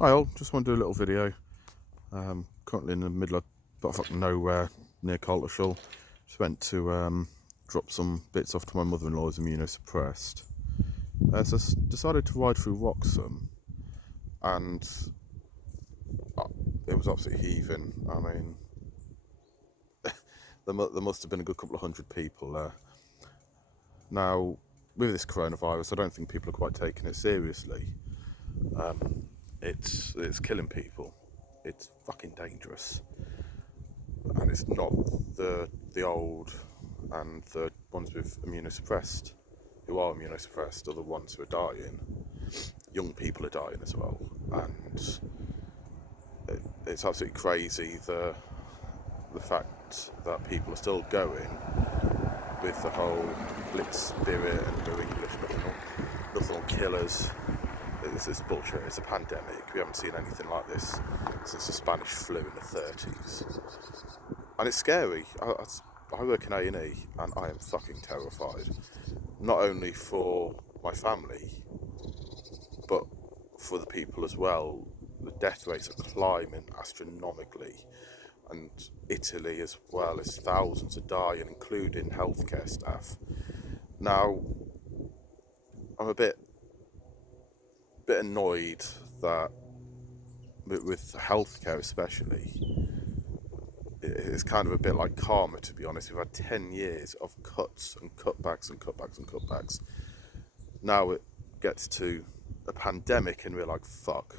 Hi all, just want to do a little video. Currently in the middle of fucking nowhere near Coltishall. Just went to drop some bits off to my mother-in-law who's immunosuppressed. So I decided to ride through Wroxham, and it was absolutely heaving. I mean, there must have been a good couple of hundred people there. Now, with this coronavirus, I don't think people are quite taking it seriously. It's killing people. It's fucking dangerous. And it's not the old and the ones with immunosuppressed who are immunosuppressed are the ones who are dying. Young people are dying as well, and it's absolutely crazy the fact that people are still going with the whole blitz spirit and go English, nothing will kill us. It's bullshit. It's a pandemic. We haven't seen anything like this since the Spanish flu in the 30s. And it's scary. I work in A&E and I am fucking terrified. Not only for my family, but for the people as well. The death rates are climbing astronomically. And Italy as well is thousands are dying, including healthcare staff. Now, I'm a bit annoyed that with healthcare especially, it's kind of a bit like karma, to be honest. We've had 10 years of cuts and cutbacks and cutbacks and cutbacks. Now it gets to a pandemic and we're like, fuck,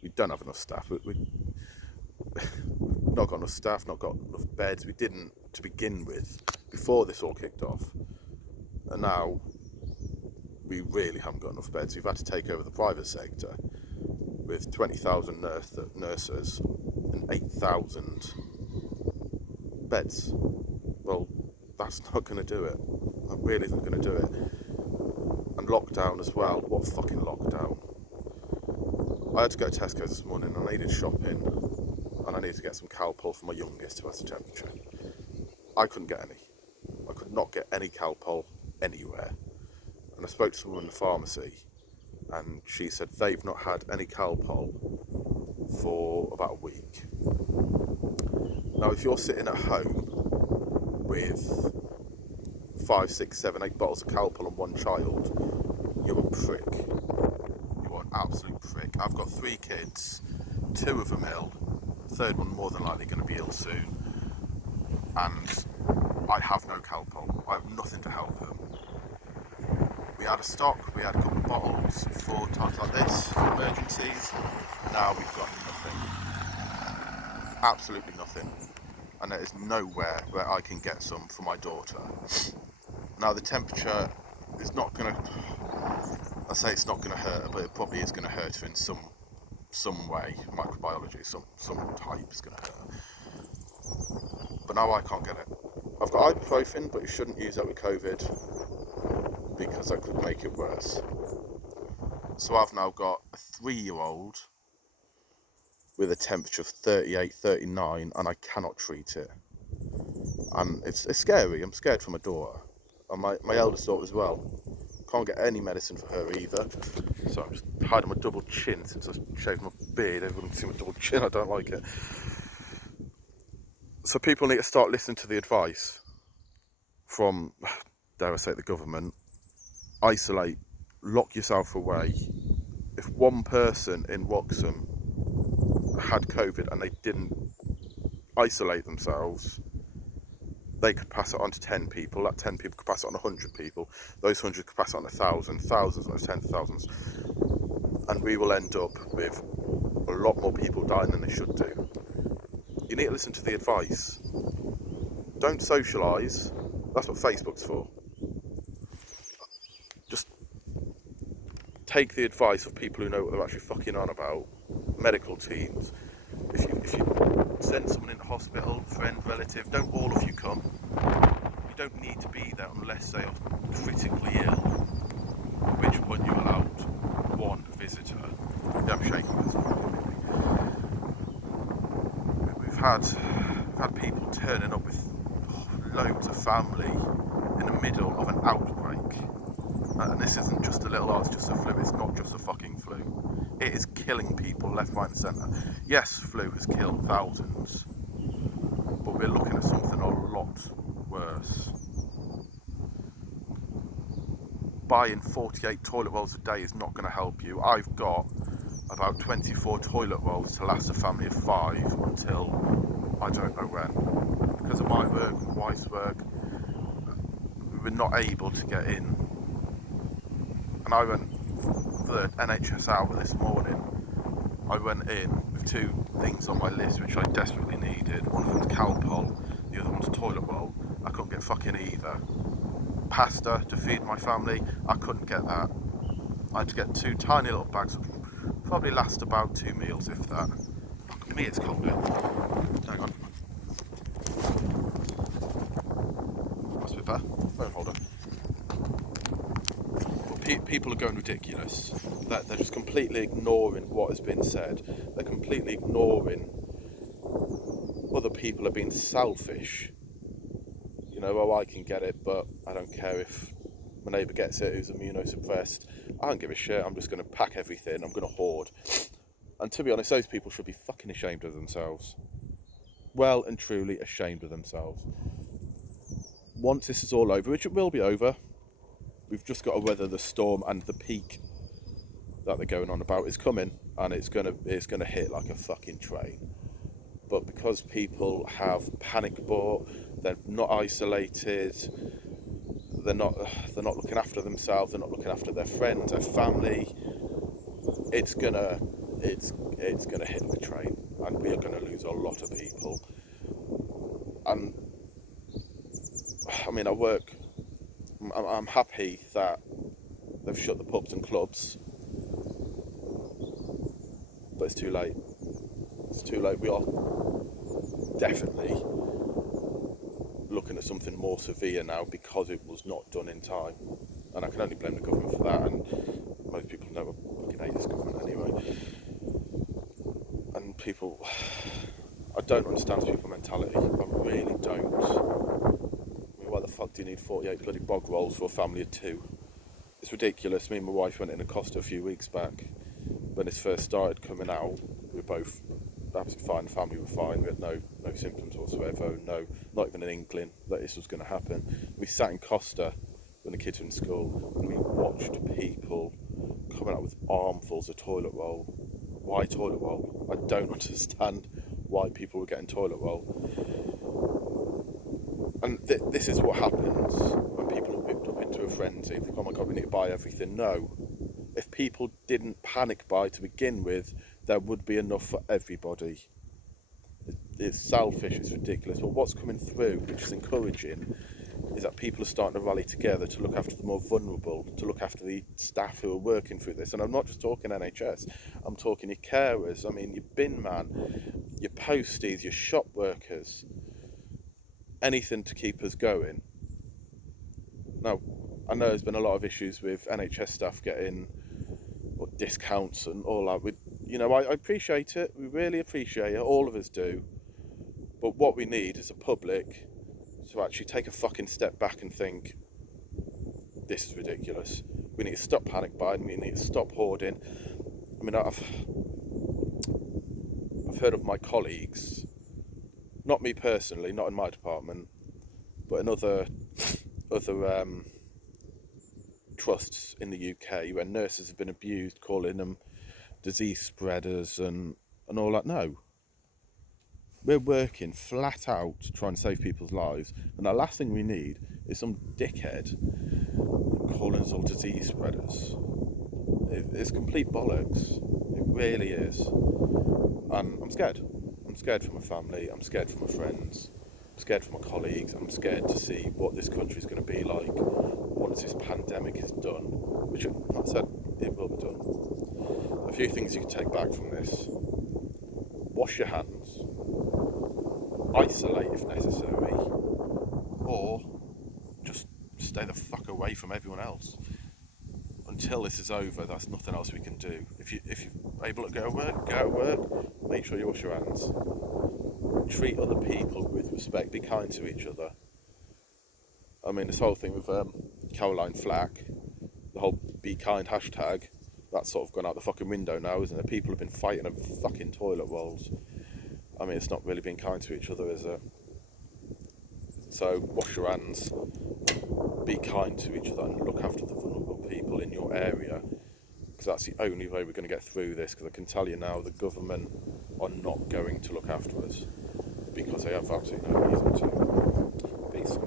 we don't have enough staff. We've not got enough staff, not got enough beds. We didn't to begin with before this all kicked off. And now we really haven't got enough beds. We've had to take over the private sector with 20,000 nurses and 8,000 beds. Well, that's not going to do it. That really isn't going to do it. And lockdown as well. What fucking lockdown? I had to go to Tesco's this morning and I needed shopping and I needed to get some Calpol for my youngest who has a temperature. I couldn't get any. I could not get any Calpol anywhere. And I spoke to someone in the pharmacy and she said they've not had any Calpol for about a week. Now, if you're sitting at home with 5, 6, 7, 8 bottles of Calpol on one child, you're a prick. You are an absolute prick. I've got 3 kids, 2 of them ill, the third one more than likely going to be ill soon, and I have no Calpol. I have nothing to help them. We had a stock, we had a couple of bottles for times like this, for emergencies. Now we've got nothing. Absolutely nothing. And there is nowhere where I can get some for my daughter. Now the temperature is not going to, I say it's not going to hurt her, but it probably is going to hurt her in some way. Microbiology, some type is going to hurt her. But now I can't get it. I've got ibuprofen, but you shouldn't use that with COVID because that could make it worse. So I've now got a 3-year-old with a temperature of 38, 39, and I cannot treat it. And it's scary. I'm scared for my daughter. And my eldest daughter as well. Can't get any medicine for her either. So I'm just hiding my double chin since I shaved my beard. Everyone can see my double chin. I don't like it. So people need to start listening to the advice from, dare I say, the government. Isolate. Lock yourself away. If one person in Wroxham had COVID and they didn't isolate themselves, they could pass it on to 10 people. That 10 people could pass it on to 100 people. Those 100 could pass it on to 1,000, thousands on to tens of thousands. And we will end up with a lot more people dying than they should do. You need to listen to the advice. Don't socialise. That's what Facebook's for. Just take the advice of people who know what they're actually fucking on about. Medical teams. If you send someone into hospital, friend, relative, don't all of you come. You don't need to be there unless they are critically ill, at which point you're allowed one visitor. Yeah, I'm shaking with this. We've had people turning up with loads of family in the middle of an outbreak. And this isn't just a little, it's just a flu. It's not just a fucking flu. It is killing people left, right and centre. Yes, flu has killed thousands, but we're looking at something a lot worse. Buying 48 toilet rolls a day is not going to help you. I've got about 24 toilet rolls to last a family of 5 until I don't know when. Because of my work and wife's work, we were not able to get in. And I went for the NHS hour this morning. I went in with 2 things on my list which I desperately needed. One of them's Calpol, the other one's toilet roll. I couldn't get fucking either. Pasta to feed my family, I couldn't get that. I had to get 2 tiny little bags which would probably last about 2 meals, if that. Fuck me, it's cold here. Hang on. That's a bit better. Phone holder. But people are going ridiculous. They're just completely ignoring what has been said. They're completely ignoring other people are being selfish. You know, oh, I can get it, but I don't care if my neighbour gets it who's immunosuppressed. I don't give a shit. I'm just going to pack everything. I'm going to hoard. And to be honest, those people should be fucking ashamed of themselves. Well and truly ashamed of themselves. Once this is all over, which it will be over, we've just got to weather the storm, and the peak that they're going on about is coming, and it's gonna hit like a fucking train. But because people have panic bought, they're not isolated, they're not looking after themselves, they're not looking after their friends, their family, it's gonna hit like a train, and we are gonna lose a lot of people. And I mean, I'm happy that they've shut the pubs and clubs, but it's too late. It's too late. We are definitely looking at something more severe now because it was not done in time, and I can only blame the government for that. And most people know I fucking hate this government anyway. And people, I don't understand people's mentality. I really don't. I mean, why the fuck do you need 48 bloody bog rolls for a family of 2? It's ridiculous. Me and my wife went in a Costa a few weeks back. When this first started coming out, we were both absolutely fine. The family were fine. We had no symptoms whatsoever. Not even an inkling that this was going to happen. We sat in Costa when the kids were in school, and we watched people coming out with armfuls of toilet roll. Why toilet roll? I don't understand why people were getting toilet roll. And this is what happens when people are whipped up into a frenzy. They think, oh my God, we need to buy everything. No. If people didn't panic buy to begin with, there would be enough for everybody. It's selfish, it's ridiculous. But what's coming through, which is encouraging, is that people are starting to rally together to look after the more vulnerable, to look after the staff who are working through this. And I'm not just talking NHS, I'm talking your carers, I mean your bin man, your posties, your shop workers, anything to keep us going. Now, I know there's been a lot of issues with NHS staff getting discounts and all that. I appreciate it. We really appreciate it. All of us do. But what we need as a public to actually take a fucking step back and think, this is ridiculous. We need to stop panic buying. We need to stop hoarding. I mean, I've heard of my colleagues, not me personally, not in my department, but in other trusts in the UK where nurses have been abused, calling them disease spreaders and all that. No, we're working flat out to try and save people's lives, and the last thing we need is some dickhead calling us all disease spreaders. It's complete bollocks. It really is. And I'm scared. I'm scared for my family. I'm scared for my friends. I'm scared for my colleagues. I'm scared to see what this country is going to be like once this pandemic is done, which, like I said, it will be done. A few things you can take back from this: wash your hands, isolate if necessary, or just stay the fuck away from everyone else. Until this is over, there's nothing else we can do. If you're able to go to work, go to work. Make sure you wash your hands. Treat other people with respect. Be kind to each other. I mean, this whole thing with Caroline Flack, the whole "be kind" hashtag, that's sort of gone out the fucking window now, isn't it? People have been fighting over fucking toilet rolls. I mean, it's not really being kind to each other, is it? So wash your hands, be kind to each other, and look after the vulnerable people in your area, because that's the only way we're going to get through this. Because I can tell you now, the government are not going to look after us, because they have absolutely no reason to. Peace.